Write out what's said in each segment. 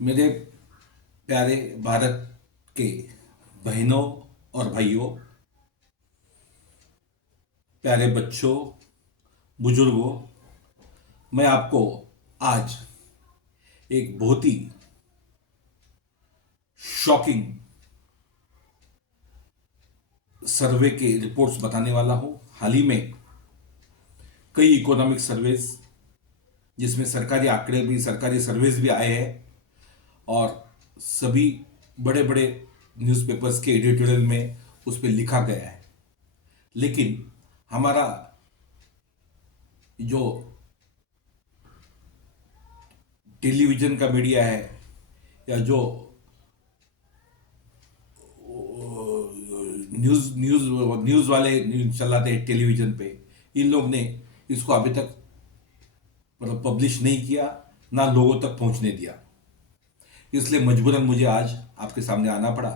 मेरे प्यारे भारत के बहनों और भाइयों, प्यारे बच्चों, बुजुर्गों, मैं आपको आज एक बहुत ही शॉकिंग सर्वे के रिपोर्ट्स बताने वाला हूं। हाल ही में कई इकोनॉमिक सर्वेस, जिसमें सरकारी आंकड़े भी, सरकारी सर्वेस भी आए हैं और सभी बड़े बड़े न्यूज़पेपर्स के एडिटोरियल में उस पर लिखा गया है। लेकिन हमारा जो टेलीविज़न का मीडिया है या जो न्यूज़ न्यूज़ न्यूज़ वाले न्यूज़ चलाते हैं टेलीविज़न पे, इन लोग ने इसको अभी तक मतलब पब्लिश नहीं किया, ना लोगों तक पहुंचने दिया। इसलिए मजबूरन मुझे आज आपके सामने आना पड़ा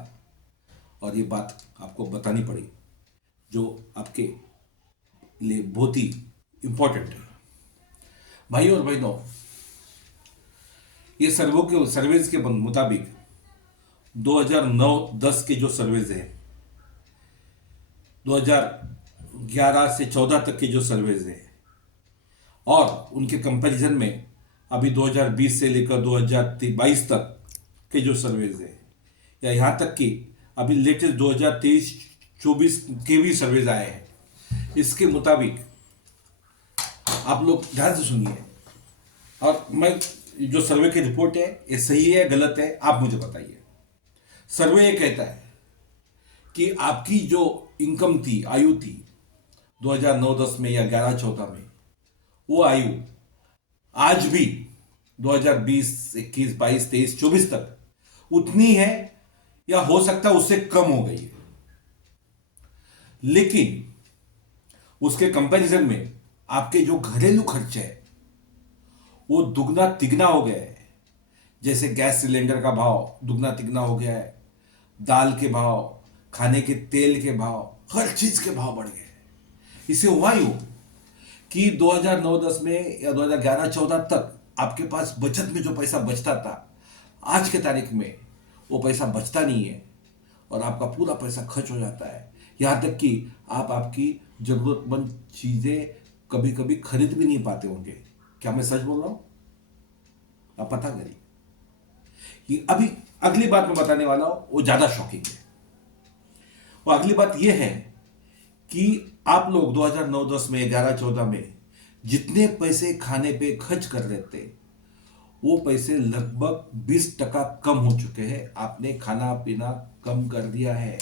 और ये बात आपको बतानी पड़ी, जो आपके लिए बहुत ही इम्पोर्टेंट है। भाइयों और बहनों, ये सर्वेज के मुताबिक 2009-10 के जो सर्वेज हैं, 2011 से 14 तक के जो सर्वेज हैं और उनके कंपैरिजन में अभी 2020 से लेकर 2022 तक के जो सर्वेज है, या यहाँ तक कि अभी लेटेस्ट 2023-24 के भी सर्वेज आए हैं, इसके मुताबिक आप लोग ध्यान से सुनिए। और मैं जो सर्वे की रिपोर्ट है, ये सही है गलत है, आप मुझे बताइए। सर्वे ये कहता है कि आपकी जो इनकम थी, आयु थी 2009-10 में या 11-14 में, वो आयु आज भी 2020, 21, 22, 23, 24 तक उतनी है या हो सकता है उससे कम हो गई है। लेकिन उसके कंपैरिजन में आपके जो घरेलू खर्चे है वो दुगना तिगना हो गया है। जैसे गैस सिलेंडर का भाव दुगना तिगना हो गया है, दाल के भाव, खाने के तेल के भाव, हर चीज के भाव बढ़ गए हैं। इसे हुआ यूं कि 2009-10 में या 2011-14 तक आपके पास बचत में जो पैसा बचता था, आज के तारीख में वो पैसा बचता नहीं है और आपका पूरा पैसा खर्च हो जाता है। यहाँ तक कि आप आपकी जरूरतमंद चीजें कभी कभी खरीद भी नहीं पाते होंगे। क्या मैं सच बोल रहा हूं? आप पता करिए। ये अभी अगली बात मैं बताने वाला हूं, वो ज्यादा शॉकिंग है। वो अगली बात यह है कि आप लोग 2009-10 में, 11-14 में जितने पैसे खाने पे खर्च कर रहे थे, वो पैसे लगभग 20% कम हो चुके हैं। आपने खाना पीना कम कर दिया है।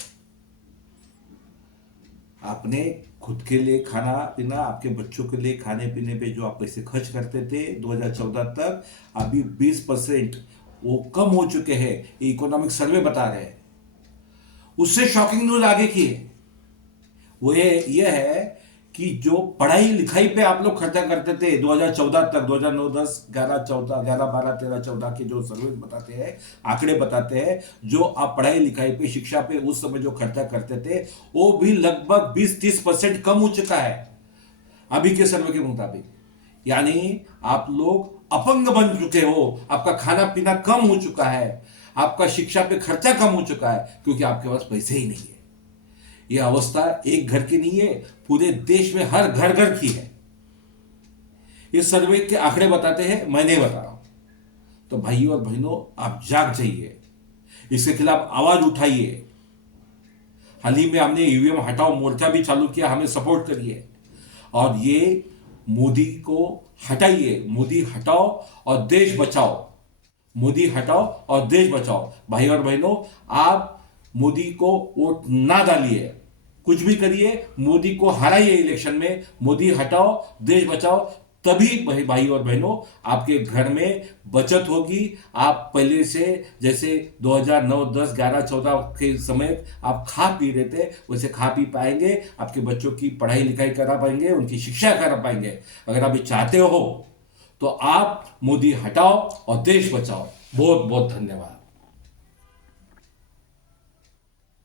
आपने खुद के लिए खाना पीना, आपके बच्चों के लिए खाने पीने पे जो आप पैसे खर्च करते थे 2014 तक, अभी 20% वो कम हो चुके हैं। इकोनॉमिक सर्वे बता रहे हैं। उससे शॉकिंग न्यूज आगे की है, वो ये है कि जो पढ़ाई लिखाई पे आप लोग खर्चा करते थे 2014 तक, 2009-10, 11-14, 11-12-13-14 के जो सर्वे बताते हैं, आंकड़े बताते हैं, जो आप पढ़ाई लिखाई पे, शिक्षा पे उस समय जो खर्चा करते थे, वो भी लगभग 20-30% कम हो चुका है अभी के सर्वे के मुताबिक। यानी आप लोग अपंग बन चुके हो, आपका खाना पीना कम हो चुका है, आपका शिक्षा पे खर्चा कम हो चुका है, क्योंकि आपके पास पैसे ही नहीं है। यह अवस्था एक घर की नहीं है, पूरे देश में हर घर घर की है। ये सर्वे के आंकड़े बताते हैं, मैं नहीं बता रहा हूं। तो भाइयों और बहनों, आप जाग जाइए, इसके खिलाफ आवाज उठाइए। हाल ही में हमने ईवीएम हटाओ मोर्चा भी चालू किया, हमें सपोर्ट करिए और ये मोदी को हटाइए। मोदी हटाओ और देश बचाओ। मोदी हटाओ और देश बचाओ। भाई और बहनों, आप मोदी को वोट ना डालिए, कुछ भी करिए, मोदी को हराइए इलेक्शन में। मोदी हटाओ, देश बचाओ, तभी भाई और बहनों आपके घर में बचत होगी। आप पहले से जैसे 2009, 10, 11, 14 के समय आप खा पी रहे थे, वैसे खा पी पाएंगे। आपके बच्चों की पढ़ाई लिखाई करा पाएंगे, उनकी शिक्षा करा पाएंगे। अगर आप ये चाहते हो तो आप मोदी हटाओ और देश बचाओ। बहुत बहुत धन्यवाद।